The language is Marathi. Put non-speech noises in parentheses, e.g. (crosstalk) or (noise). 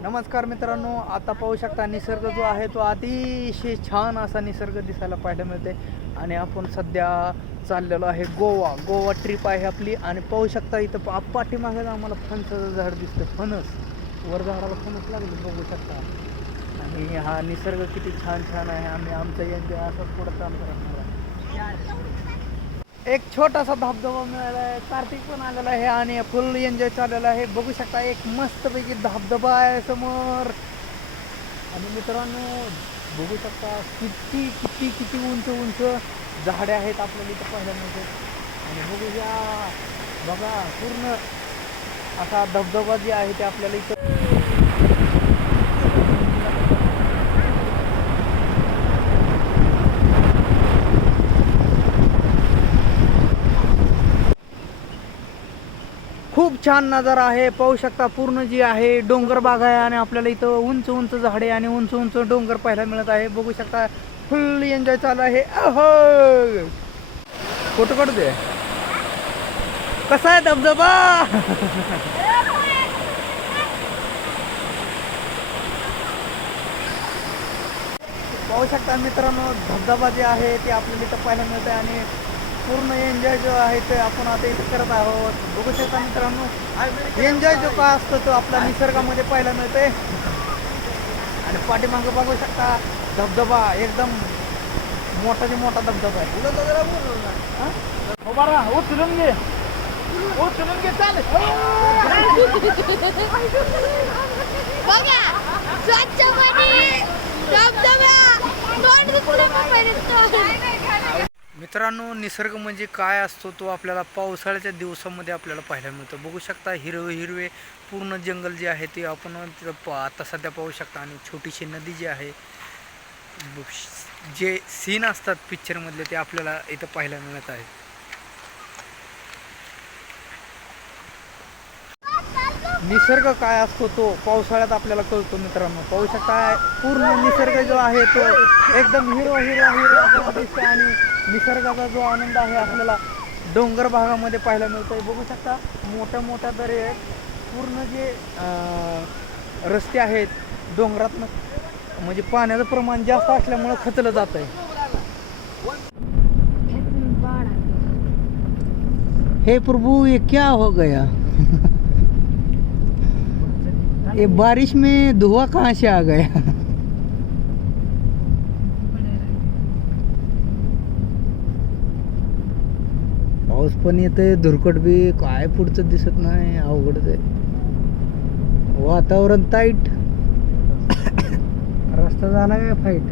नमस्कार मित्रांनो आता पाहू शकता निसर्ग जो आहे तो अतिशय छान असा निसर्ग दिसायला पाहायला मिळते आणि आपण सध्या चाललेलो आहे गोवा. गोवा ट्रिप आहे आपली. आणि पाहू शकता इथं पाठीमागेच पाठीमागे आम्हाला फणसाचं झाड दिसतं फणस. वर झाडाला फणस लागले बघू शकता. आणि हा निसर्ग किती छान छान आहे. आम्ही आमचं एन्जॉय असंच पुढं चालू करणार आहे. एक छोटासा धबधबा मिळाला आहे कार्तिक पण आलेला आहे आणि फुल एन्जॉय चाललेला आहे. बघू शकता एक मस्तपैकी धबधबा आहे समोर. आणि मित्रांनो बघू शकता किती किती किती उंच उंच झाडे आहेत आपल्याला इथं पाहायला मिळते आणि बघूया बघा पूर्ण असा धबधबा जे आहे ते आपल्याला इथं खूप छान नजारा आहे. पाहू शकता पूर्ण जी आहे डोंगर बाग आहे आणि आपल्याला इथं उंच उंच झाडे आणि उंच उंच डोंगर पाहायला मिळत आहे. बघू शकता फुल एन्जॉय चालू आहे. अहो! फोटो काढू दे. कसा आहे धबधबा? पाहू शकता मित्रांनो धबधबा जे आहे ते आपल्याला इथं पाहायला मिळत आहे आणि पूर्ण एन्जॉय जो आहे ते आपण आता इथं करत आहोत. बघू शकता मित्रांनो एन्जॉय जो का असतो तो आपला निसर्गामध्ये पाहायला मिळते आणि पाठीमागं बघू शकता धबधबा एकदम मोठा ते मोठा धबधबा आहे. हा? उभा राहा उचलून घे. उचलून घे चालेल बघा स्वच्छ पाणी धबधबा मित्रांनो निसर्ग म्हणजे काय असतो तो आपल्याला पावसाळ्याच्या दिवसामध्ये आपल्याला पाहायला मिळतो. बघू शकता हिरवे हिरवे पूर्ण जंगल जे आहे ते आपण तिथं आता सध्या पाहू शकता. आणि छोटीशी नदी जी आहे ब- जे सीन असतात पिक्चरमधले ते आपल्याला इथं पाहायला मिळत आहे. निसर्ग काय असतो तो पावसाळ्यात आपल्याला कळतो मित्रांनो. पाहू शकता पूर्ण निसर्ग जो आहे तो एकदम हिरो हिरो हिरो आपल्याला दिसतो आणि निसर्गाचा जो आनंद आहे आपल्याला डोंगर भागामध्ये पाहायला मिळतो आहे बघू शकता मोठ्या मोठ्या दरे आहेत. पूर्ण जे रस्ते आहेत डोंगरातनं म्हणजे पाण्याचं प्रमाण जास्त असल्यामुळं खचलं जात आहे हे प्रभू ये क्या हो गया? (laughs) ये बारिश में धुआं कहाँ से आ गया? (laughs) पाऊस पण येतंय धुरकट बी काय पुढचं दिसत नाही अवघडच आहे वातावरण ताईट (coughs) रस्ता जाणार काय फाईट